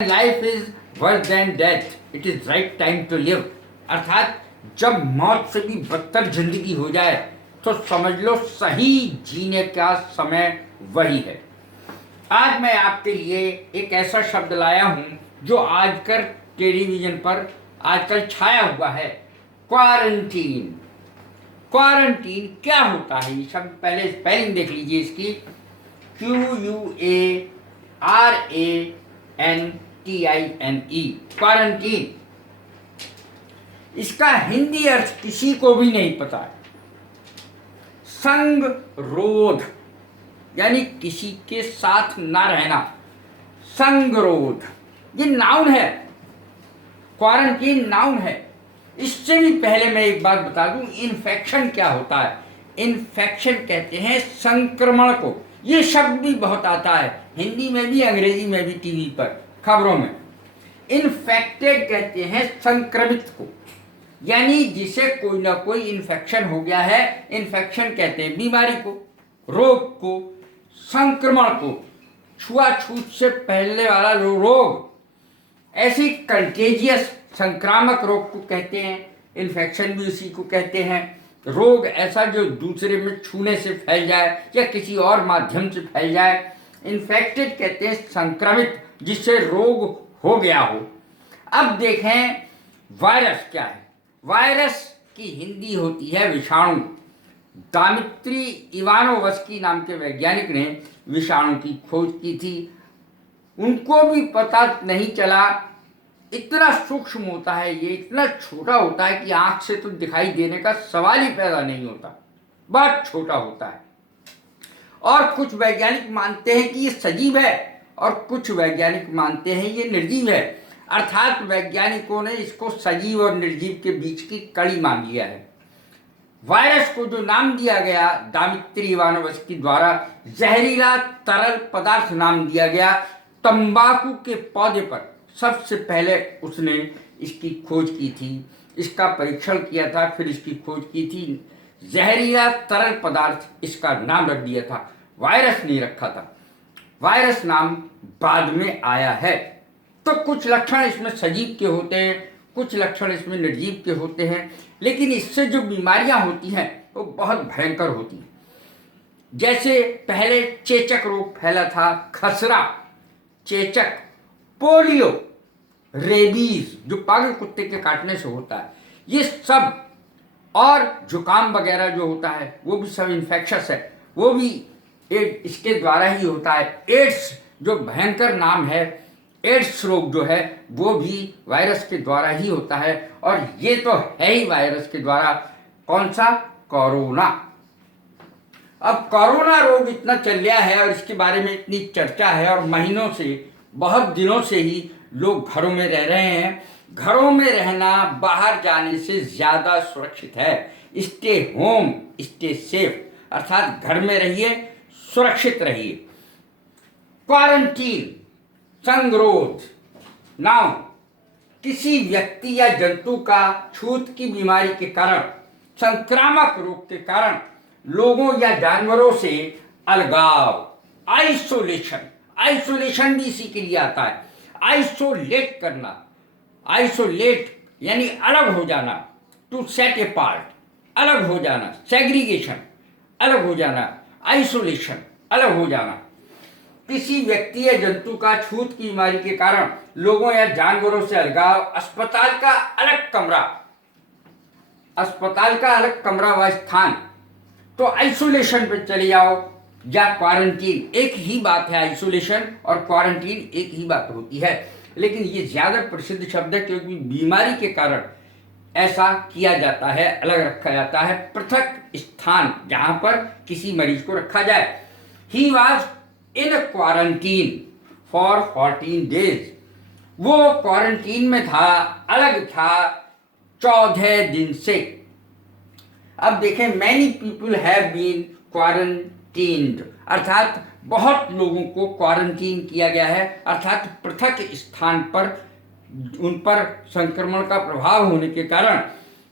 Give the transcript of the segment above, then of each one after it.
Life is worse than death, it is right time to live. अर्थात जब मौत से भी बदतर जिंदगी हो जाए तो समझ लो सही जीने का समय वही है। आज मैं आपके लिए एक ऐसा शब्द लाया हूं जो आजकल टेलीविजन पर आजकल छाया हुआ है, क्वारंटीन। क्वारंटीन क्या होता है? ये शब्द पहले स्पेलिंग देख लीजिए इसकी, QUARANTINE, क्वारंटीन। इसका हिंदी अर्थ किसी को भी नहीं पता है। संगरोध यानी किसी के साथ ना रहना, संगरोध ये नाउन है, क्वारंटीन नाउन है। इससे भी पहले मैं एक बात बता दूं, इन्फेक्शन क्या होता है? इन्फेक्शन कहते हैं संक्रमण को। ये शब्द भी बहुत आता है हिंदी में भी, अंग्रेजी में भी, टीवी पर खबरों में। इन्फेक्टेड कहते हैं संक्रमित को, यानी जिसे कोई ना कोई इन्फेक्शन हो गया है। इन्फेक्शन कहते हैं बीमारी को, रोग को, संक्रमण को, छुआछूत से फैलने वाला रोग। ऐसी कंटेजियस संक्रामक रोग को कहते हैं, इन्फेक्शन भी उसी को कहते हैं। रोग ऐसा जो दूसरे में छूने से फैल जाए या किसी और माध्यम से फैल जाए। इन्फेक्टेड कहते हैं संक्रमित, जिससे रोग हो गया हो। अब देखें वायरस क्या है। वायरस की हिंदी होती है विषाणु। दामित्री इवानोवस्की नाम के वैज्ञानिक ने विषाणु की खोज की थी। उनको भी पता नहीं चला, इतना सूक्ष्म होता है ये, इतना छोटा होता है कि आंख से तो दिखाई देने का सवाल ही पैदा नहीं होता, बहुत छोटा होता है। और कुछ वैज्ञानिक मानते हैं कि ये सजीव है और कुछ वैज्ञानिक मानते हैं ये निर्जीव है। अर्थात वैज्ञानिकों ने इसको सजीव और निर्जीव के बीच की कड़ी मान लिया है। वायरस को जो नाम दिया गया दामित्री इवानोवस्की द्वारा, जहरीला तरल पदार्थ नाम दिया गया। तंबाकू के पौधे पर सबसे पहले उसने इसकी खोज की थी, इसका परीक्षण किया था, फिर इसकी खोज की थी। जहरीला तरल पदार्थ इसका नाम रख दिया था, वायरस नहीं रखा था। वायरस नाम बाद में आया है। तो कुछ लक्षण इसमें सजीव के होते हैं, कुछ लक्षण इसमें निर्जीव के होते हैं, लेकिन इससे जो बीमारियां होती हैं वो बहुत भयंकर होती हैं। जैसे पहले चेचक रोग फैला था, खसरा, चेचक, पोलियो, रेबीज जो पागल कुत्ते के काटने से होता है, ये सब, और जुकाम वगैरह जो होता है वो भी सब इन्फेक्शस है, वो भी इसके द्वारा ही होता है। एड्स जो भयंकर नाम है, एड्स रोग जो है वो भी वायरस के द्वारा ही होता है। और ये तो है ही वायरस के द्वारा। कौन सा? कोरोना। अब कोरोना रोग इतना चल गया है और इसके बारे में इतनी चर्चा है, और महीनों से, बहुत दिनों से ही लोग घरों में रह रहे हैं। घरों में रहना बाहर जाने से ज्यादा सुरक्षित है। स्टे होम, स्टे सेफ, अर्थात घर में रहिए, सुरक्षित रहिए। क्वारंटीन, संगरोध। नाउ किसी व्यक्ति या जंतु का छूत की बीमारी के कारण, संक्रामक रोग के कारण लोगों या जानवरों से अलगाव, आइसोलेशन। आइसोलेशन भी इसी के लिए आता है, आइसोलेट करना। आइसोलेट यानी अलग हो जाना, टू सेट अपार्ट, अलग हो जाना, सेग्रीगेशन, अलग हो जाना, आइसोलेशन, अलग हो जाना। किसी व्यक्ति या जंतु का छूत की बीमारी के कारण लोगों या जानवरों से अलगाव, अस्पताल का अलग कमरा, अस्पताल का अलग कमरा व स्थान, तो आइसोलेशन पे चले जाओ, या क्वारंटीन। एक ही बात है, आइसोलेशन और क्वारंटीन एक ही बात होती है, लेकिन ये ज्यादा प्रसिद्ध शब्द है क्योंकि बीमारी के कारण ऐसा किया जाता है, अलग रखा जाता है, पृथक स्थान जहां पर किसी मरीज को रखा जाए। He was in quarantine for 14 days। वो क्वारंटीन में था, अलग था 14 दिन से। अब देखें, मैनी पीपल हैव बीन क्वारंटीन्ड, अर्थात बहुत लोगों को क्वारंटीन किया गया है, अर्थात पृथक स्थान पर उन पर संक्रमण का प्रभाव होने के कारण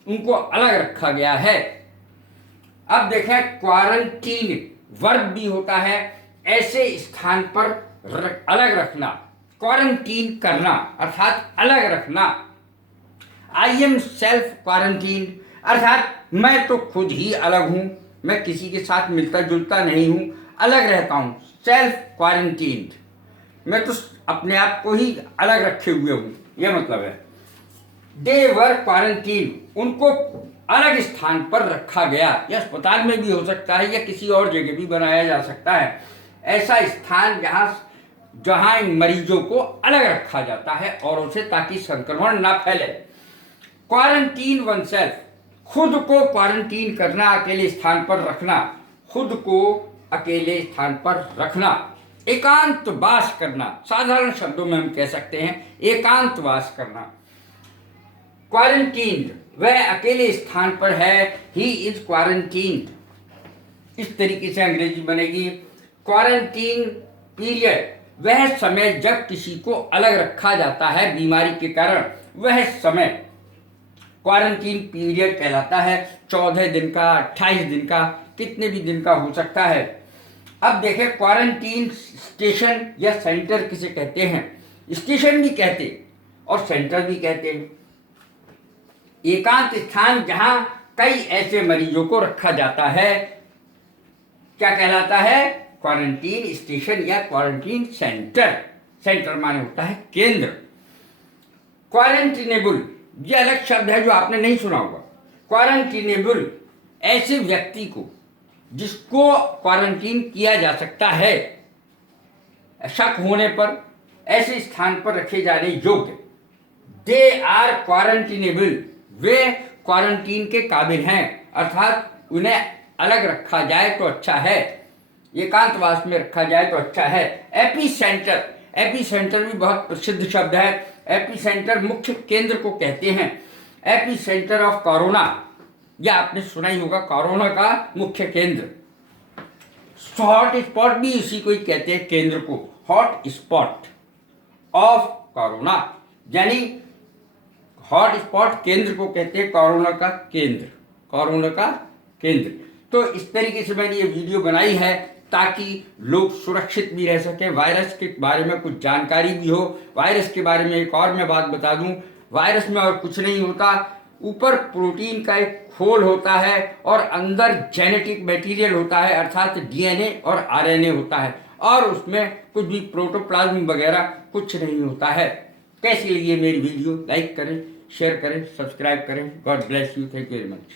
उनको अलग रखा गया है। अब देखें, क्वारंटीन वर्ब भी होता है, ऐसे स्थान पर अलग रखना, क्वारंटीन करना अर्थात अलग रखना। आई एम सेल्फ क्वारंटीन अर्थात मैं तो खुद ही अलग हूं, मैं किसी के साथ मिलता जुलता नहीं हूं, अलग रहता हूं। सेल्फ क्वारंटीन, मैं तो अपने आप को ही अलग रखे हुए हूं, यह मतलब है। दे वर क्वारंटीन, उनको अलग स्थान पर रखा गया। यह अस्पताल में भी हो सकता है या किसी और जगह भी बनाया जा सकता है, ऐसा स्थान जहां इन मरीजों को अलग रखा जाता है औरों से, ताकि संक्रमण ना फैले। क्वारंटीन वन सेल्फ, खुद को क्वारंटीन करना, अकेले स्थान पर रखना, खुद को अकेले स्थान पर रखना। एकांतवास करना, साधारण शब्दों में हम कह सकते हैं एकांतवास करना। क्वारंटीन्ड, वह अकेले स्थान पर है, ही इज क्वारंटीन्ड, इस तरीके से अंग्रेजी बनेगी। क्वारंटीन पीरियड, वह समय जब किसी को अलग रखा जाता है बीमारी के कारण, वह समय क्वारंटीन पीरियड कहलाता है। 14 दिन का, 28 दिन का, कितने भी दिन का हो सकता है। अब देखें, क्वारंटीन स्टेशन या सेंटर किसे कहते हैं? स्टेशन भी कहते और सेंटर भी कहते हैं। एकांत स्थान जहां कई ऐसे मरीजों को रखा जाता है, क्या कहलाता है? क्वारंटीन स्टेशन या क्वारंटीन सेंटर। सेंटर माने होता है केंद्र। क्वारंटीनेबल, यह अलग शब्द है जो आपने नहीं सुना होगा। क्वारंटीनेबल, ऐसे व्यक्ति को जिसको क्वारंटीन किया जा सकता है शक होने पर, ऐसे स्थान पर रखे जाने योग्य। दे आर क्वारंटीनेबल, वे क्वारंटीन के काबिल हैं, अर्थात उन्हें अलग रखा जाए तो अच्छा है, एकांतवास में रखा जाए तो अच्छा है। एपी सेंटर, एपी सेंटर भी बहुत प्रसिद्ध शब्द है। एपी सेंटर मुख्य केंद्र को कहते हैं। एपी सेंटर ऑफ कोरोना, यह आपने सुना ही होगा, कोरोना का मुख्य केंद्र। हॉट स्पॉट भी इसी को ही कहते हैं, केंद्र को, हॉट स्पॉट ऑफ कोरोना, यानी हॉट स्पॉट केंद्र को कहते हैं, कोरोना का केंद्र, कोरोना का केंद्र। तो इस तरीके से मैंने ये वीडियो बनाई है ताकि लोग सुरक्षित भी रह सकें, वायरस के बारे में कुछ जानकारी भी हो। वायरस के बारे में एक और मैं बात बता दूं, वायरस में और कुछ नहीं होता, ऊपर प्रोटीन का एक खोल होता है और अंदर जेनेटिक मटेरियल होता है, अर्थात डीएनए और आरएनए होता है, और उसमें कुछ भी प्रोटोप्लाज्म वगैरह कुछ नहीं होता है। कैसी लगी मेरी वीडियो? लाइक करें, शेयर करें, सब्सक्राइब करें। God bless you, thank you very much.